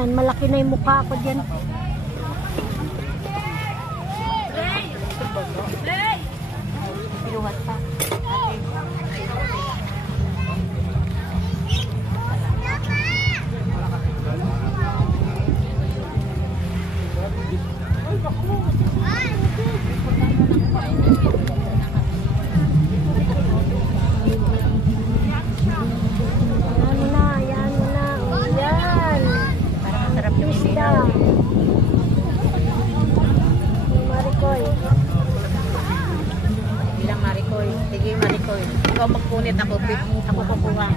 yan. Malaki na yung mukha ko dyan. Pinuhat pa. Yan mo na. O, yan. Parang masarap yung Isda. sinaw. Maricoy. Bilang Maricoy. Sige Maricoy. Ikaw magpunit ako. Ako kukuha.